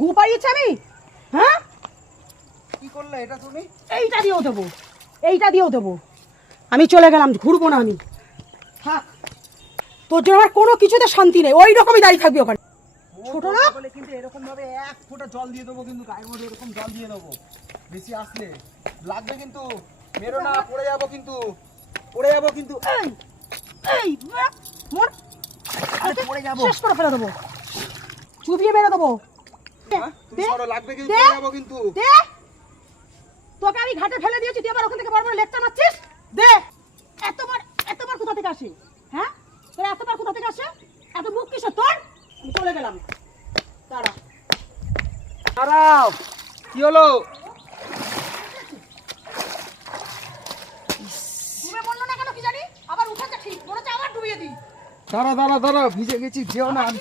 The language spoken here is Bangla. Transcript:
গু পাইয়েছে আমি? হ্যাঁ কি করলে এটা তুমি? এইটা দিয়েও দেবো, এইটা দিয়েও দেবো। আমি চলে গেলাম, ঘুরবো না আমি। থাক, তোর জন্য আমার কোনো কিছুতে শান্তি নেই, ওই রকমই দাঁড়িয়ে থাকবি ওখানে। ছোট না বলে কিন্তু এরকম ভাবে এক ফোঁটা জল দিয়ে দেবো, কিন্তু গায়ের মধ্যে এরকম জল দিয়ে দেবো, বেশি আসলে লাগবে কিন্তু। মেরো না, পড়ে যাবো কিন্তু, পড়ে যাবো কিন্তু। এই এই মোর পড়ে যাবো, শেষ করে ফেলে দেবো, চুপিয়ে মেরে দেবো। তুমি সরো, লাগবে কিন্তু, পড়ে যাবো কিন্তু। দে, তোকে আমি ঘাটে ফেলে দিয়েছি, তুই আবার ওখান থেকে বারবার লেকচার মারছিস। দে, এতবার কোথা থেকে আসে? হ্যাঁ, তোর এতবার কোথা থেকে আসে? এত মুখ কিসের তোর? আমি চলে গেলাম। দাঁড়া, দাঁড়াও, কি হলো? ডুবে বললো না কেন কি জানি, আবার উঠেছে ঠিক, মনে হচ্ছে আবার ডুবিয়ে দিই। দাঁড়া দাঁড়া দাঁড়া, ভিজে গেছি, যেও না। আমি